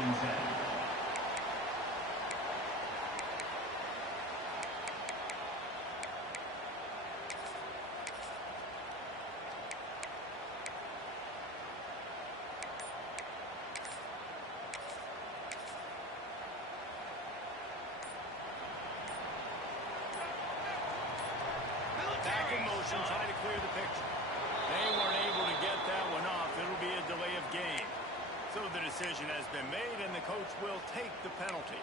and 10. Back in motion, trying to clear the picture. They weren't able to get that one off. It'll be a delay of game. So the decision has been made, and the coach will take the penalty.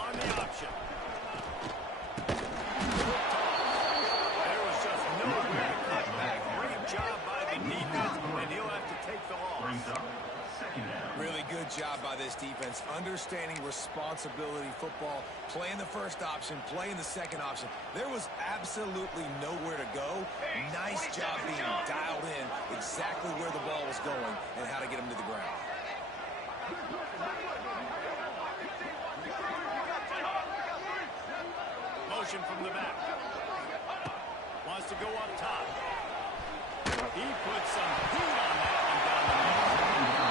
On the option. There was just nowhere to cut back. Great job by the defense, and he'll have to take the loss. Brings up second down. Really good job by this defense, understanding responsibility football, playing the first option, playing the second option. There was absolutely nowhere to go. Nice job being dialed in exactly where the ball was going and how to get him to the ground. Motion from the back. Wants to go up top. He put some heat on that one down the middle.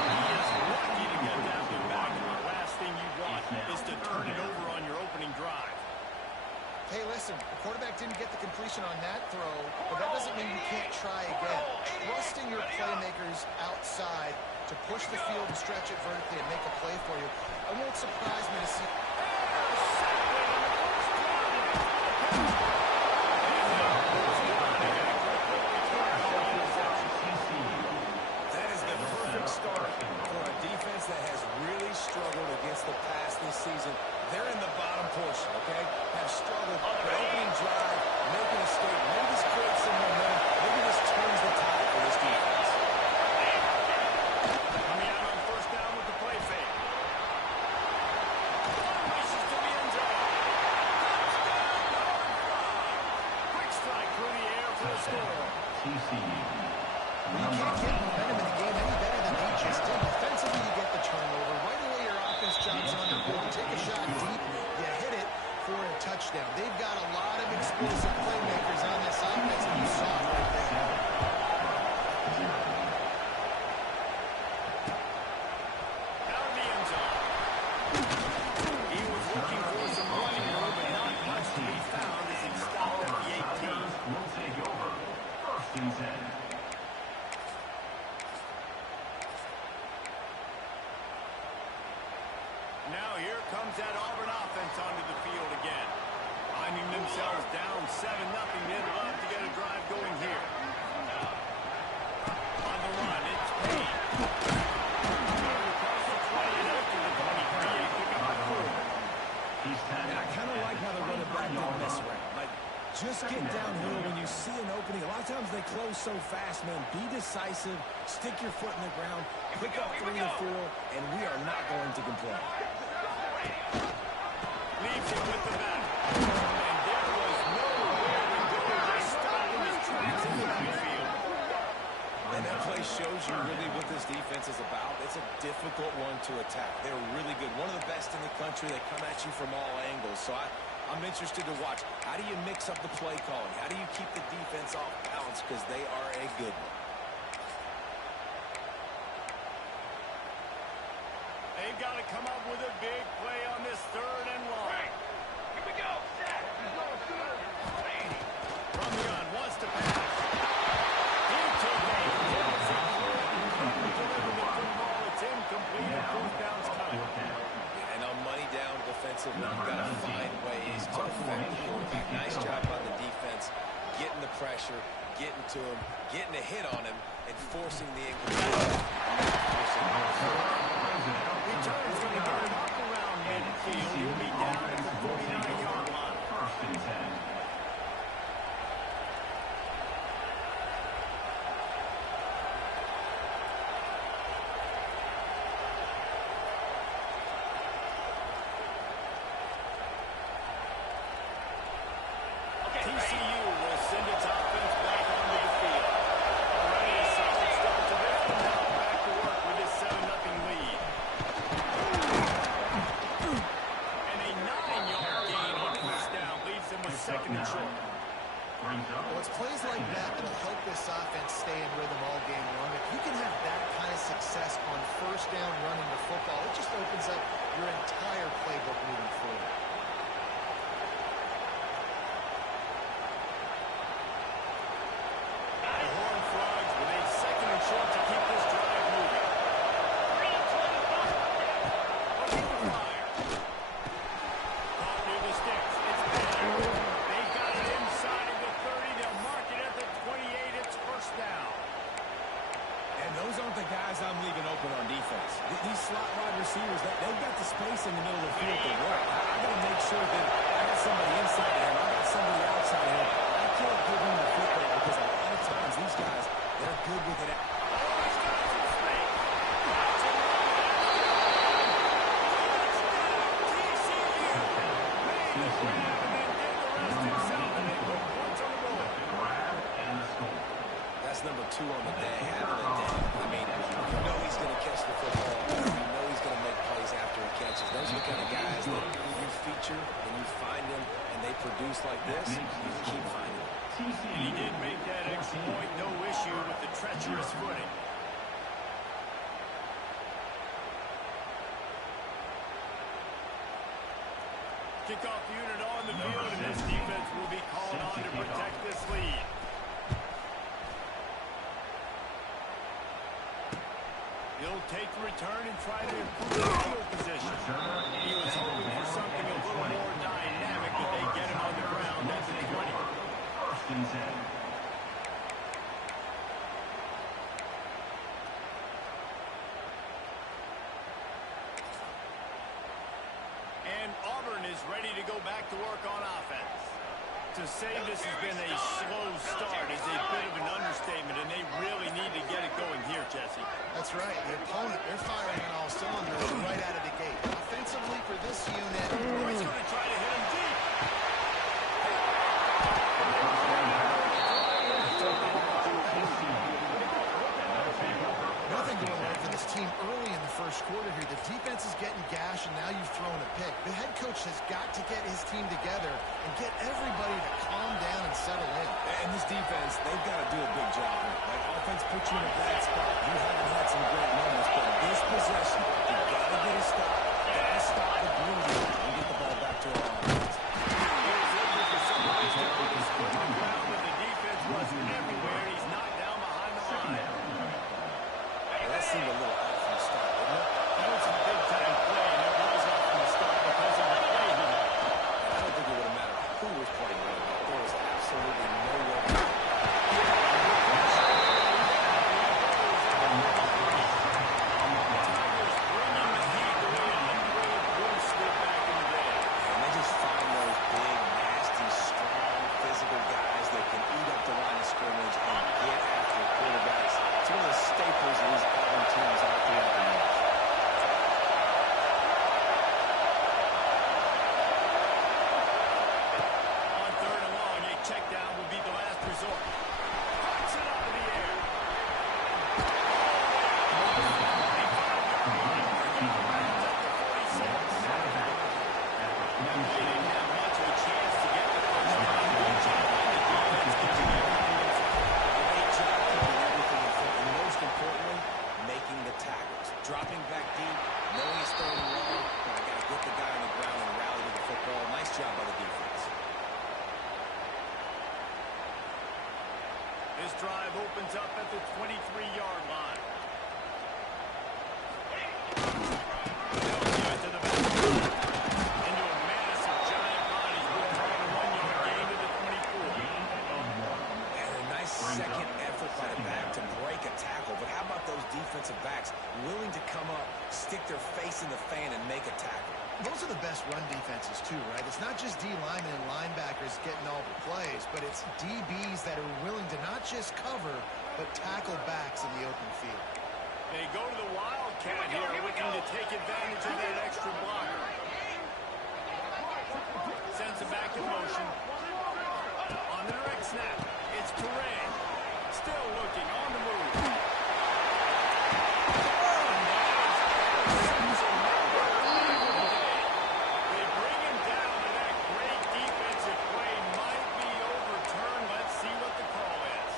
He is lucky to get that one back, and the last thing you want is to turn it over on your opening drive. Hey, listen, the quarterback didn't get the completion on that throw, but that doesn't mean you can't try again. Trusting your playmakers outside to push the field and stretch it vertically and make a play for you. It won't surprise me to see. That is the perfect start for a defense that has really struggled against the pass this season. They're in the bottom portion, okay? Have struggled. But opening drive, making a statement. Maybe this creates some momentum. Maybe this turns the tide for this defense. Coming out on first down with the play fake. Races to the end zone. Quick strike through the air for the score. TCU. You can't get momentum in the game any better than they just did. Defensively, you get the turnover. Right away, your offense jogs on the board. Take a shot deep. You hit it for a touchdown. They've got a lot of explosive playmakers on this offense, and you saw it right there. Out of the end zone. He was looking for some running room, but not much to be found as he stopped at the 18. Will take over. First and 10. Now here comes that Auburn offense onto the field again. Finding themselves down 7-0. They'd love to get a drive going here. On the run, it's Payne. Across the 20 and up to the 23. They pick up the 4. He's 10. And I kind of like how the running back didn't mess around. Like, just get downhill when you see an opening. A lot of times they close so fast, man. Be decisive. Stick your foot in the ground. Pick up 3 or 4, and we are not going to complain. Leaves it with the back. And there was nowhere to go. Just stopped in his tracks in the backfield. And that play shows you really what this defense is about. It's a difficult one to attack. They're really good. One of the best in the country. They come at you from all angles. So I'm interested to watch. How do you mix up the play calling? How do you keep the defense off balance? Because they are a good one. They've got to come up with a big play on this 3rd and long. Here we go. From the gun, wants to pass. He took a delivered the football. It's incomplete. And fourth down's coming. And on money down defensively, you've got to find ways to affect the quarterback. Nice job by the defense, getting the pressure, getting to him, getting a hit on him, and forcing the incomplete. Returns going to get it up around midfield. He'll be down at the 49-yard line. First and 10. TCU will send its offense back onto the field. opens up your entire playbook moving forward. The horn frogs with a second and short to keep this drive moving. Looking for fire. Caught near the sticks. It's better. They got it inside of the 30. They'll mark it at the 28. It's first down. And those aren't the guys I'm leaving open on defense. These slot wide receivers, they've got the space in the middle of the field to work. I got to make sure that I got somebody inside of him. I got somebody outside of him. I can't give him the football because a lot of times these guys, they're good with it. That's number 2 on the day, having a day. I mean, you know he's going to catch the football. You know he's going to make plays after he catches. Those are the kind of guys that you feature and you find them and they produce like this, you keep finding them. And he did make that exploit, no issue with the treacherous footing. Kickoff unit on the field, and this defense will be called on to protect this lead. He'll take the return and try to improve the field position. He was hoping for something a little more dynamic, but they get him on the ground at the 20. First and 10. And Auburn is ready to go back to work on offense. To say this has been a slow start is a bit of an understatement, and they really need to get it going here, Jesse. That's right. The opponent, they're firing on all cylinders right out of the gate. Offensively for this unit. He's going to try to hit him deep. Nothing going right for this team early in the first quarter here. The defense is getting gashed, and now you've thrown a pick. The head coach has got to get his team together and get everybody to calm down and settle in. And this defense, they've got to do a big job here. Like, offense puts you in a bad spot. You haven't had some great moments, but this possession, you've got to get a stop. Got to stop the bleeding and get the ball back to our offense. He was looking for some place to put his foot on the ground, but the defense was everywhere. He's knocked down behind the line. That seemed a little off from the start, didn't it? That was a big-time play, and it was off from the start because of the play he made. I don't think it would have mattered who was playing with him. There was absolutely no way. Tigers bringing the heat the way that Bruce did back in the day. And they just find those big, nasty, strong, physical guys that can eat up the line of scrimmage and get after quarterbacks. It's one of the staples of these Auburn teams out throughout the years. On 3rd and long, a check down would be the last resort. Puts it up in the air. They didn't have much of a chance to get the first down. Good job on the defense keeping everything. Great job keeping everything in front, and most importantly, making the tackles. Dropping back deep, knowing it's 3rd and long, but I got to get the guy on the ground and rally to the football. Nice job by the defense. This drive opens up at the 23-yard line. They'll give it to the back. Into a massive giant body. We're trying a 1-yard gain to the 24. And a nice second effort by the back to break a tackle. But how about those defensive backs willing to come up, stick their face in the fan, and make a tackle? Those are the best run defenses too, right? It's not just D linemen and linebackers getting all the plays, but it's DBs that are willing to not just cover, but tackle backs in the open field. They go to the Wildcat here, looking to take advantage of that extra blocker. Sends it back in motion. On the direct snap, it's Turay. Still looking, on the move. They bring him down, and that great defensive play might be overturned. Let's see what the call is.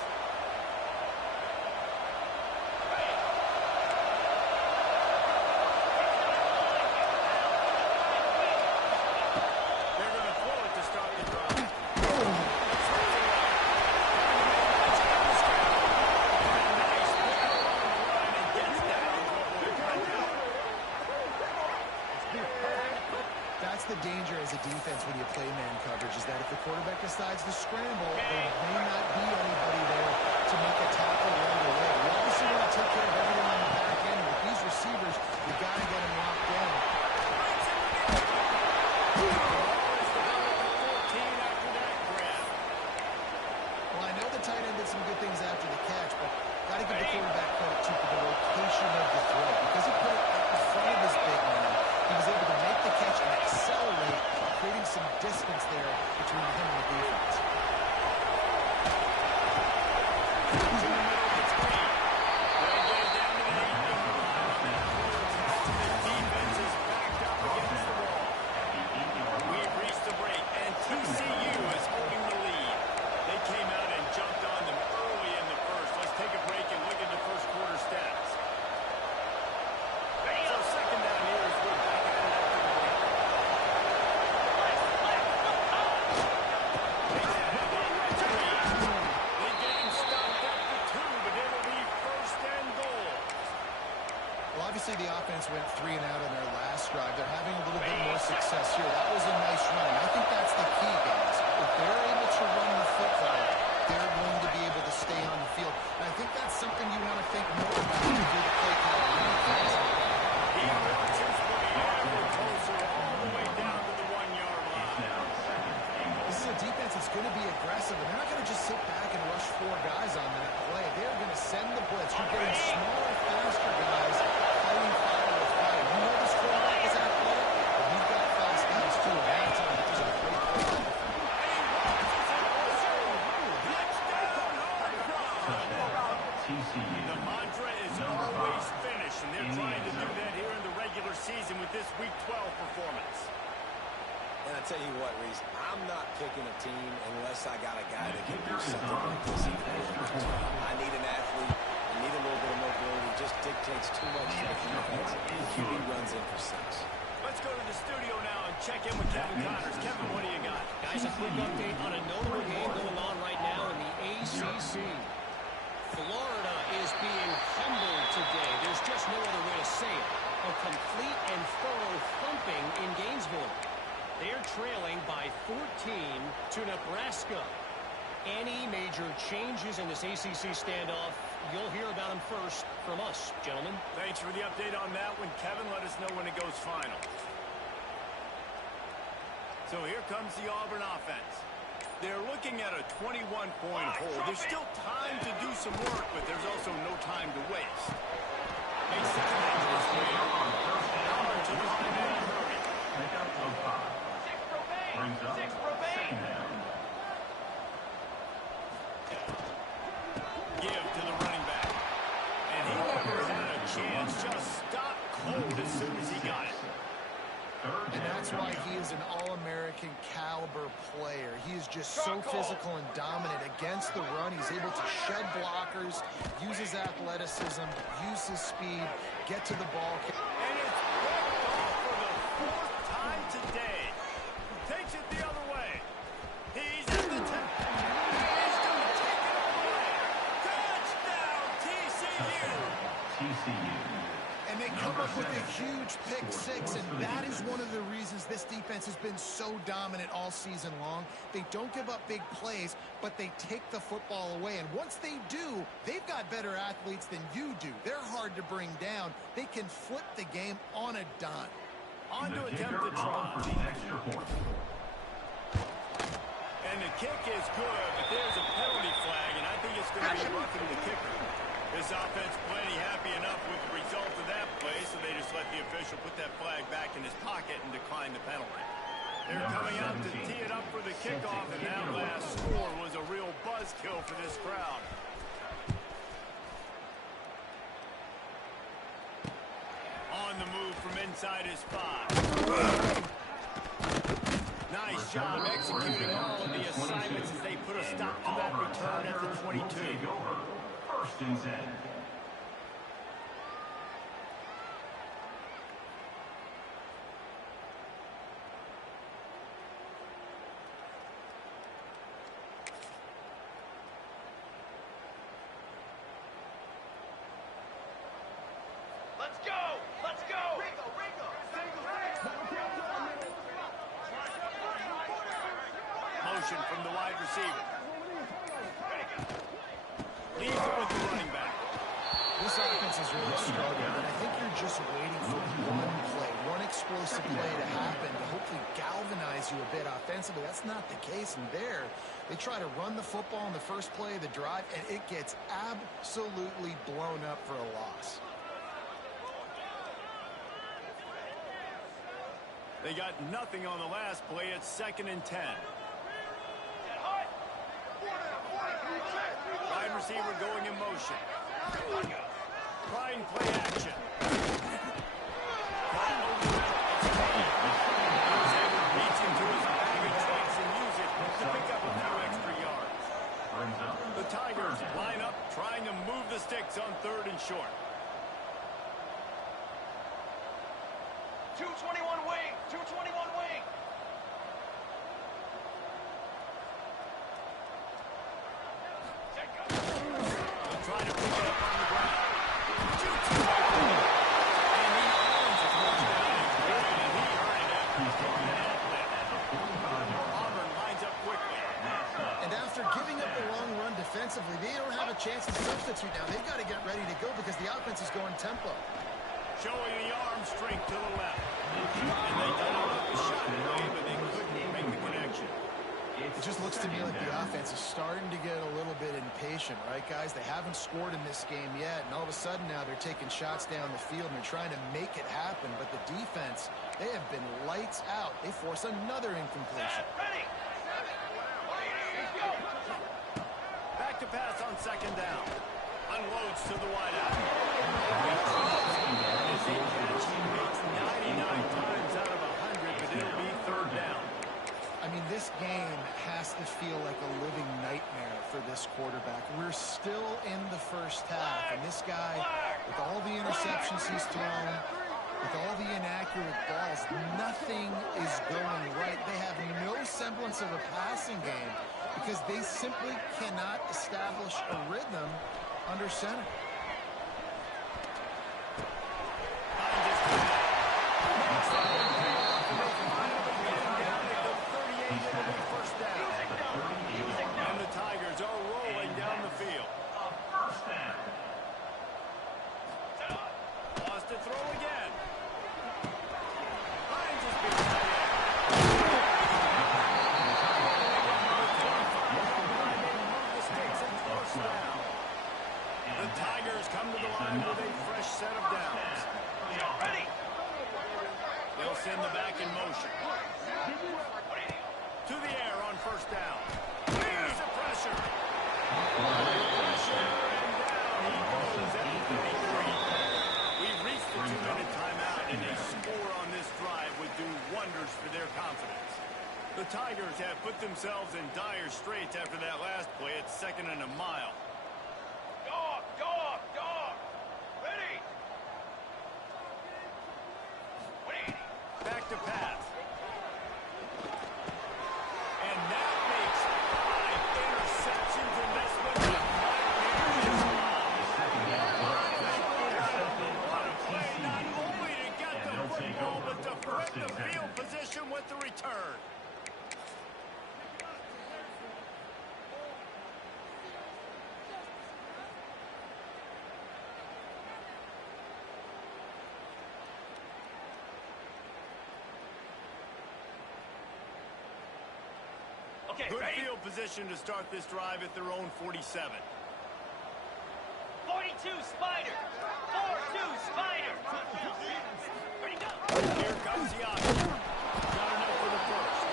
as a defense when you play man coverage is that if the quarterback decides to scramble, there may not be anybody there to make a tackle right away. You obviously want to take care of everything on the back end. With these receivers, you got to get them locked down. Well, I know the tight end did some good things after the catch, but got to give the quarterback credit too for the location of the throw. Because he put it in front of his big man, he was able to make the catch and accelerate, creating some distance there between him and the defense. We've reached the break, and TCU is holding the lead. They came out and jumped on them early in the first. Let's take a break and look at the first quarter stats. So second down here is we're back at it after the break. They get him stopped up to 2, but it'll be first and goal. Well, obviously the offense went 3 and out on their last drive. They're having a little bit more success here. That was a nice run. I think that's the key, guys. If they're able to run the football, they're going to be able to stay on the field. And I think that's something you want to think more about when you do the play call. He works his way ever closer all the way down to the 1-yard line. This is a defense that's going to be aggressive, and they're not going to just sit back and rush 4 guys on that play. They're going to send the blitz. You're getting smaller, faster guys fighting fire with fire. You know this quarterback is athletic, but you've got fast guys too. And that's a great play. The mantra is always finish, and they're trying to do that here in the regular season with this Week 12 performance. And I tell you what, Reese, I'm not picking a team unless I got a guy that can do something like this. I need an athlete. I need a little bit of mobility. It just dictates too much to the defense. QB runs in for 6. Let's go to the studio now and check in with Kevin Connors. Kevin, what do you got? Guys, a quick update on a notable game going on right now in the ACC. Florida is being humbled today. There's just no other way to say it. A complete and thorough thumping in Gainesville. They're trailing by 14 to Nebraska. Any major changes in this ACC standoff, you'll hear about them first from us, gentlemen. Thanks for the update on that one, Kevin. Let us know when it goes final. So here comes the Auburn offense. They're looking at a 21-point hole. There's still time to do some work, but there's also no time to waste. Makes the dangerous way. Auburn to the line in a hurry. Six remain. Give to the running back. And he never had a chance. Just stopped cold as soon as he got it. And that's why he is an All-American caliber player. He is just so physical and dominant against the run. He's able to shed blockers, use his athleticism, use his speed, get to the ball. And it's picked off for the 4th time today. Takes it the other way. He's at the top. He's going to take it away. Touchdown, TCU. TCU. And they come up with a huge pick 6, and that is one of the reasons this defense has been so dominant all season long. They don't give up big plays, but they take the football away. And once they do, they've got better athletes than you do. They're hard to bring down. They can flip the game on a dime. On to attempt the draw. And the kick is good, but there's a penalty flag, and I think it's going to be roughing the kicker. This offense plenty happy enough with the result of that play, so they just let the official put that flag back in his pocket and decline the penalty. They're coming out to tee it up for the kickoff, and that last score was a real buzzkill for this crowd. On the move from inside his 5. Nice job executing all of the assignments as they put a stop to that return at the 22. First and 10. Let's go! Let's go! Ringo! motion from the wide receiver. Leaves it with the running back. This offense is really struggling, and I think you're just waiting for one play, one explosive play to happen to hopefully galvanize you a bit offensively. That's not the case, and there they try to run the football in the first play of the drive, and it gets absolutely blown up for a loss. They got nothing on the last play. It's 2nd and 10. Wide receiver going in motion. Trying play action. Reach into his bag of tricks and use it to pick up a few extra yards. The Tigers line up, trying to move the sticks on 3rd and short. 221 wing, 221 wing. They'll try to pick it up on the ground. And he earns a first down. And he earned it after taking that play. Auburn lines up quickly. And after giving up the long run defensively, they don't have a chance to substitute now. They've got to get ready to go because the offense is going tempo. Showing the arm strength to the left. And they done it with the shot play, but they couldn't make the connection. It just looks to me like the offense is starting to get a little bit impatient, right, guys? They haven't scored in this game yet, and all of a sudden now they're taking shots down the field and they're trying to make it happen. But the defense, they have been lights out. They force another incompletion. Ready. Back to pass on 2nd down. Unloads to the wideout. As he catches, he makes 99 times out of 100, but it'll be 3rd down. I mean, this game has to feel like a living nightmare for this quarterback. We're still in the first half, and this guy, with all the interceptions he's thrown, with all the inaccurate balls, nothing is going right. They have no semblance of a passing game because they simply cannot establish a rhythm under center. First down. And the Tigers are rolling down the field. Lost to throw again. Hines is being The Tigers come to the line with a fresh set of downs. Ready. They'll send the back in motion. To the air on 1st down. Here's the pressure. Pressure, and down he goes at the 33. We've reached the 2-minute timeout, and a score on this drive would do wonders for their confidence. The Tigers have put themselves in dire straits after that last play at 2nd and a mile. Dog, dog, dog. Ready. 180. Back to pass. And that makes 5 interceptions in this one. What a play, not only to get the football, but to flip the field position with the return. Okay, Good ready. field position to start this drive at their own 47. 42 Spider. 4-2 Spider. Ready, go. Here comes the option. Got enough for the first.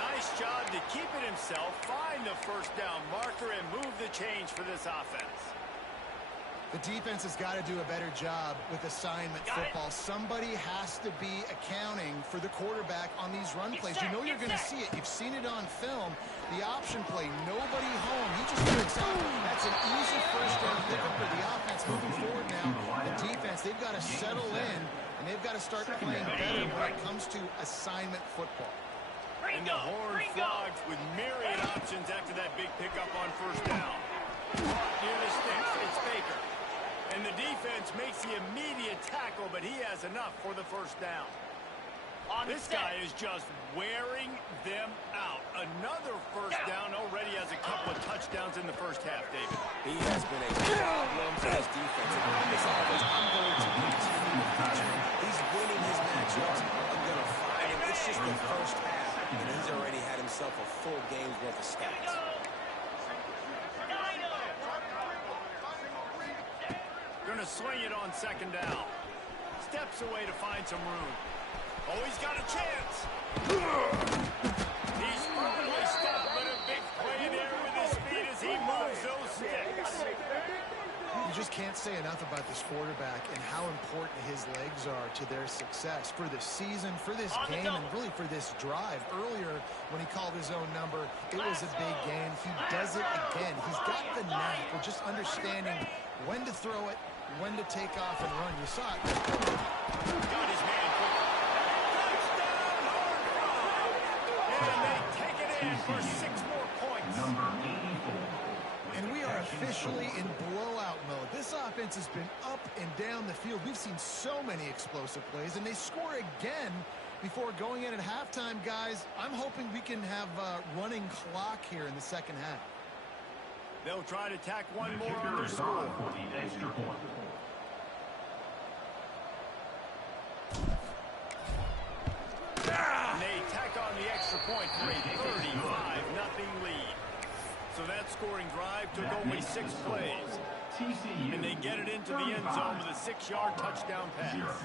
Nice job to keep it himself, find the first down marker, and move the change for this offense. The defense has got to do a better job with assignment football. Somebody has to be accounting for the quarterback on these run plays. You know you're going to see it. You've seen it on film. The option play, nobody home. He just picks up. That's an easy first down pickup for the offense moving forward now. The defense, they've got to settle in, and they've got to start playing better when it comes to assignment football. And the horn frogs with myriad options after that big pickup on 1st down. Near the sticks, it's Baker. And the defense makes the immediate tackle, but he has enough for the 1st down. This guy is just wearing them out. Another first down already has a couple of touchdowns in the first half, David. He has been a problem to his defense. And on this offense, I'm going to continue to feature him. He's winning his matchups. I'm going to find him. It's just the first half, and he's already had himself a full game's worth of stats. Going to swing it on second down. Steps away to find some room. Oh, he's got a chance. He's firmly stopped, but a big play there with his feet as he moves those sticks. You just can't say enough about this quarterback and how important his legs are to their success for this season, for this game, and really for this drive. Earlier, when he called his own number, it was a big game. He does it again. He's got the knack of just understanding when to throw it, when to take off and run. You saw it. Got his man quick. Touchdown, hard drive. And they take it in for 6 more points. Number 84. And we are officially in blowout mode. This offense has been up and down the field. We've seen so many explosive plays, and they score again before going in at halftime, guys. I'm hoping we can have a running clock here in the second half. They'll try to tack one more on Kicker their is score. on for the extra point. And they tack on the extra point for a 35-0 lead. So that scoring drive took only 6 plays. TCU. And they get it into the end zone with a 6-yard touchdown pass.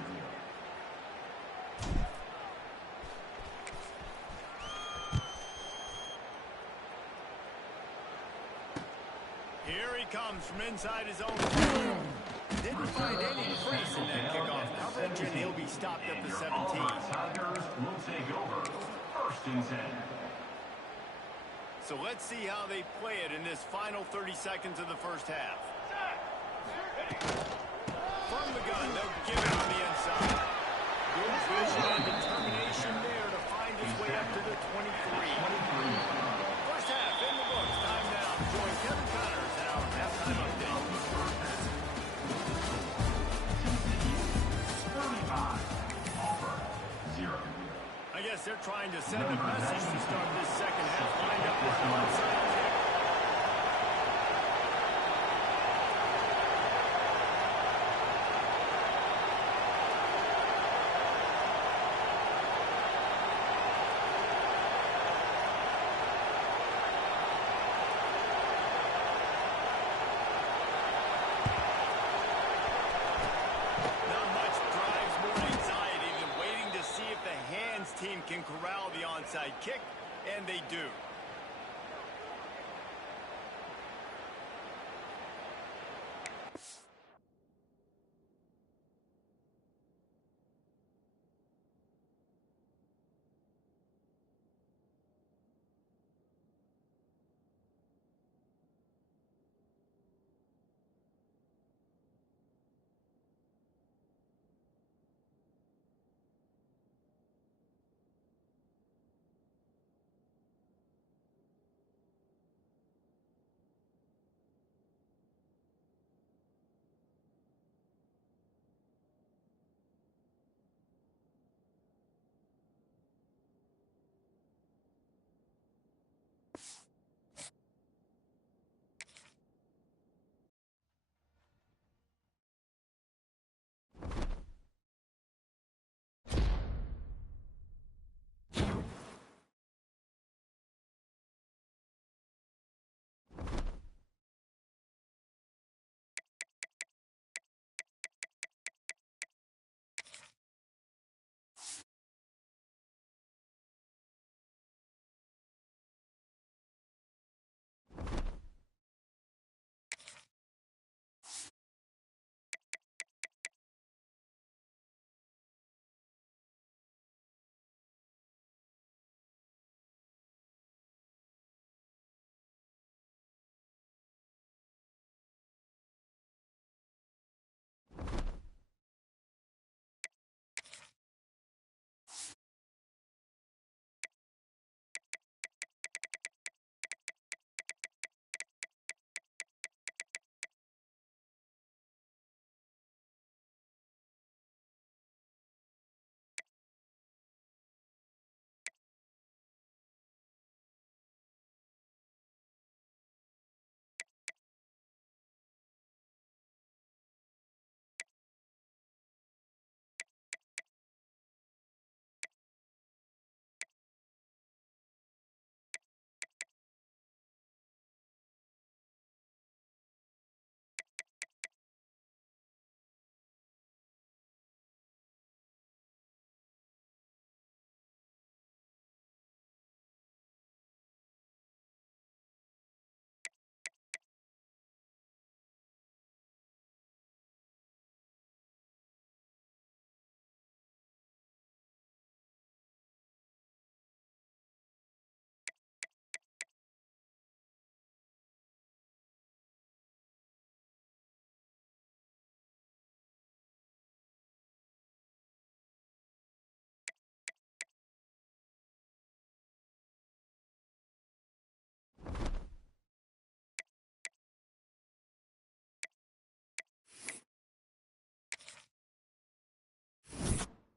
Here he comes from inside his own 10. Didn't find any crease in that kickoff coverage, and he'll be stopped at the 17. Tigers will take over. First and 10. So let's see how they play it in this final 30 seconds of the first half. From the gun, they'll give it on the inside. Good vision and determination there to find his way up to the 23. First half in the books. Time now to join Kevin Connors in our halftime update. 35. Auburn, 0. I guess they're trying to send a message to start this second half. Lined up for an onside kick. Not much drives more anxiety than waiting to see if the hands team can corral the onside kick, and they do.